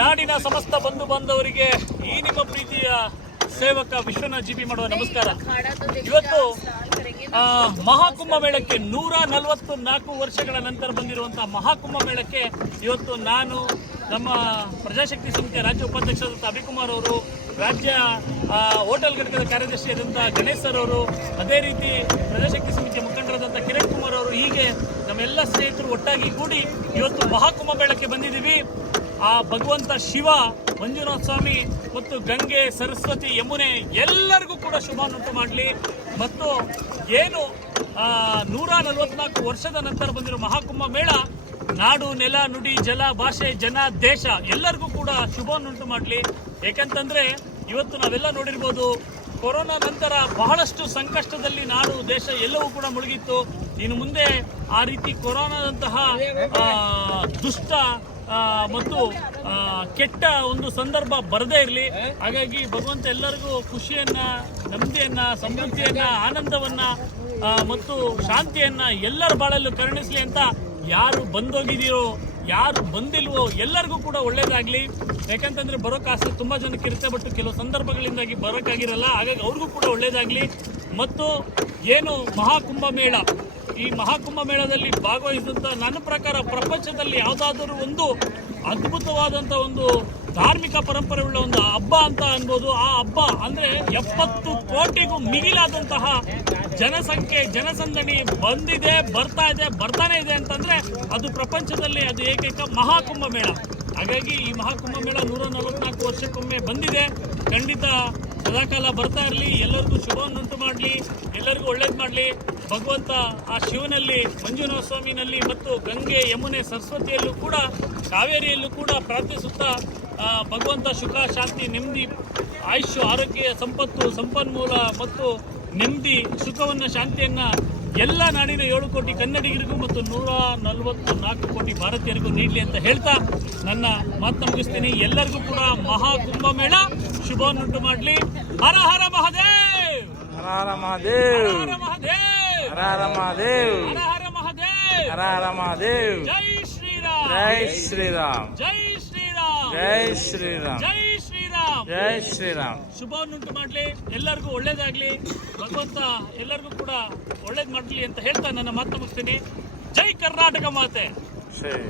ನಾಡಿನ ಸಮಸ್ತ ಬಂಧು ಬಾಂಧವರಿಗೆ ಈ ನಿಮ್ಮ ಪ್ರೀತಿಯ ಸೇವಕ ವಿಶ್ವನಾಥ್ ಜಿಪಿ ಮಾಡುವ ನಮಸ್ಕಾರ. ಇವತ್ತು ಮಹಾಕುಂಭ ಮೇಳಕ್ಕೆ 144 ವರ್ಷಗಳ ನಂತರ ಬಂದಿರುವಂತಹ ಮಹಾಕುಂಭ ಮೇಳಕ್ಕೆ ಇವತ್ತು ನಾನು ನಮ್ಮ ಪ್ರಜಾಶಕ್ತಿ ಸಮಿತಿಯ ರಾಜ್ಯ ಉಪಾಧ್ಯಕ್ಷರಾದಂಥ ಅಭಿಕುಮಾರ್ ಅವರು, ರಾಜ್ಯ ಹೋಟೆಲ್ ಘಟಕದ ಕಾರ್ಯದರ್ಶಿಯಾದಂಥ ಗಣೇಶ್ ಸರ್ ಅವರು, ಅದೇ ರೀತಿ ಪ್ರಜಾಶಕ್ತಿ ಸಮಿತಿಯ ಮುಖಂಡರಾದಂಥ ಕಿರಣ್ ಕುಮಾರ್ ಅವರು, ಹೀಗೆ ನಮ್ಮೆಲ್ಲ ಸ್ನೇಹಿತರು ಒಟ್ಟಾಗಿ ಕೂಡಿ ಇವತ್ತು ಮಹಾಕುಂಭ ಮೇಳಕ್ಕೆ ಬಂದಿದ್ದೀವಿ. ಆ ಭಗವಂತ ಶಿವ, ಮಂಜುನಾಥ ಸ್ವಾಮಿ ಮತ್ತು ಗಂಗೆ, ಸರಸ್ವತಿ, ಯಮುನೆ ಎಲ್ಲರಿಗೂ ಕೂಡ ಶುಭವನ್ನುಂಟು ಮಾಡಲಿ. ಮತ್ತು ಏನು 144 ವರ್ಷದ ನಂತರ ಬಂದಿರೋ ಮಹಾಕುಂಭ ಮೇಳ ನಾಡು, ನೆಲ, ನುಡಿ, ಜಲ, ಭಾಷೆ, ಜನ, ದೇಶ ಎಲ್ಲರಿಗೂ ಕೂಡ ಶುಭವನ್ನುಂಟು ಮಾಡಲಿ. ಏಕೆಂತಂದ್ರೆ ಇವತ್ತು ನಾವೆಲ್ಲ ನೋಡಿರ್ಬೋದು, ಕೊರೋನಾ ನಂತರ ಬಹಳಷ್ಟು ಸಂಕಷ್ಟದಲ್ಲಿ ನಾಡು, ದೇಶ ಎಲ್ಲವೂ ಕೂಡ ಮುಳುಗಿತ್ತು. ಇನ್ನು ಮುಂದೆ ಆ ರೀತಿ ಕೊರೋನಾದಂತಹ ದುಷ್ಟ ಮತ್ತು ಕೆಟ್ಟ ಒಂದು ಸಂದರ್ಭ ಬರದೇ ಇರಲಿ. ಹಾಗಾಗಿ ಭಗವಂತ ಎಲ್ಲರಿಗೂ ಖುಷಿಯನ್ನ, ನೆಮ್ಮದಿಯನ್ನ, ಸಮೃದ್ಧಿಯನ್ನ, ಆನಂದವನ್ನ ಮತ್ತು ಶಾಂತಿಯನ್ನ ಎಲ್ಲರ ಬಾಳಲ್ಲೂ ಕರುಣಿಸಲಿ ಅಂತ ಯಾರು ಬಂದೋಗಿದೆಯೋ, ಯಾರು ಬಂದಿಲ್ವೋ ಎಲ್ಲರಿಗೂ ಕೂಡ ಒಳ್ಳೇದಾಗ್ಲಿ. ಯಾಕಂತಂದ್ರೆ ಬರೋಕೆ ಆಸೆ ತುಂಬಾ ಜನಕ್ಕೆ ಇರುತ್ತೆ, ಬಟ್ ಕೆಲವು ಸಂದರ್ಭಗಳಿಂದಾಗಿ ಬರೋಕ್ಕಾಗಿರಲ್ಲ. ಹಾಗಾಗಿ ಅವ್ರಿಗೂ ಕೂಡ ಒಳ್ಳೇದಾಗ್ಲಿ. ಮತ್ತು ಏನು ಮಹಾಕುಂಭ ಮೇಳ, ಈ ಮಹಾಕುಂಭ ಮೇಳದಲ್ಲಿ ಭಾಗವಹಿಸಿದಂಥ ನನ್ನ ಪ್ರಕಾರ ಪ್ರಪಂಚದಲ್ಲಿ ಯಾವುದಾದರೂ ಒಂದು ಅದ್ಭುತವಾದಂಥ ಒಂದು ಧಾರ್ಮಿಕ ಪರಂಪರೆ ಉಳ್ಳ ಒಂದು ಹಬ್ಬ ಅಂತ ಅನ್ಬೋದು. ಆ ಹಬ್ಬ ಅಂದ್ರೆ 70 ಕೋಟಿಗೂ ಮಿಗಿಲಾದಂತಹ ಜನಸಂಖ್ಯೆ, ಜನಸಂದಣಿ ಬಂದಿದೆ, ಬರ್ತಾನೆ ಇದೆ ಅಂತಂದ್ರೆ ಅದು ಪ್ರಪಂಚದಲ್ಲಿ ಅದು ಏಕೈಕ ಮಹಾಕುಂಭ ಮೇಳ. ಹಾಗಾಗಿ ಈ ಮಹಾಕುಂಭ ಮೇಳ 144 ವರ್ಷಕ್ಕೊಮ್ಮೆ ಬಂದಿದೆ. ಖಂಡಿತ ಸದಾಕಾಲ ಬರ್ತಾ ಇರಲಿ, ಎಲ್ಲರಿಗೂ ಶುಭವನ್ನುಂಟು ಮಾಡಲಿ, ಎಲ್ಲರಿಗೂ ಒಳ್ಳೇದು ಮಾಡಲಿ. ಭಗವಂತ ಆ ಶಿವನಲ್ಲಿ, ಮಂಜುನಾಥ ಸ್ವಾಮಿನಲ್ಲಿ ಮತ್ತು ಗಂಗೆ, ಯಮುನೆ, ಸರಸ್ವತಿಯಲ್ಲೂ ಕೂಡ, ಕಾವೇರಿಯಲ್ಲೂ ಕೂಡ ಪ್ರಾರ್ಥಿಸುತ್ತಾ ಭಗವಂತ ಸುಖ, ಶಾಂತಿ, ನೆಮ್ಮದಿ, ಆಯುಷ್ಯ, ಆರೋಗ್ಯ, ಸಂಪತ್ತು, ಸಂಪನ್ಮೂಲ ಮತ್ತು ನೆಮ್ಮದಿ, ಸುಖವನ್ನು, ಶಾಂತಿಯನ್ನ ಎಲ್ಲ ನಾಡಿನ 7 ಕೋಟಿ ಕನ್ನಡಿಗರಿಗೂ ಮತ್ತು 144 ಕೋಟಿ ಭಾರತೀಯರಿಗೂ ನೀಡಲಿ ಅಂತ ಹೇಳ್ತಾ ನನ್ನ ಮಾತನ್ನ ಮುಗಿಸ್ತೀನಿ. ಎಲ್ಲರಿಗೂ ಕೂಡ ಮಹಾಕುಂಭ ಮೇಳ ಶುಭವನ್ನುಂಟು ಮಾಡಲಿ. ಹರ ಹರ ಮಹಾದೇವ್, ಹರ ಹರ ಮಹಾದೇವ್, ಹರ ಮಹಾದೇವ್, ಹರ ಹರ ಮಹಾದೇವ್, ಹರ ಹರ ಮಹಾದೇವ್, ಹರ ಹರ ಮಹಾದೇವ್. ಜೈ ಶ್ರೀರಾಮ್, ಜೈ ಶ್ರೀರಾಮ್, ಜೈ ಶ್ರೀರಾಮ್, ಜೈ ಶ್ರೀರಾಮ್, ಜೈ ಶ್ರೀರಾಮ್, ಜೈ ಶ್ರೀರಾಮ್. ಶುಭವನ್ನುಂಟು ಮಾಡಲಿ, ಎಲ್ಲರಿಗೂ ಒಳ್ಳೇದಾಗ್ಲಿ, ಭಗವಂತ ಎಲ್ಲರಿಗೂ ಕೂಡ ಒಳ್ಳೇದು ಮಾಡಲಿ ಅಂತ ಹೇಳ್ತಾ ನನ್ನ ಮಾತು ಮುಗಿಸ್ತೀನಿ. ಜೈ ಕರ್ನಾಟಕ ಮಾತೆ. ಸರಿ.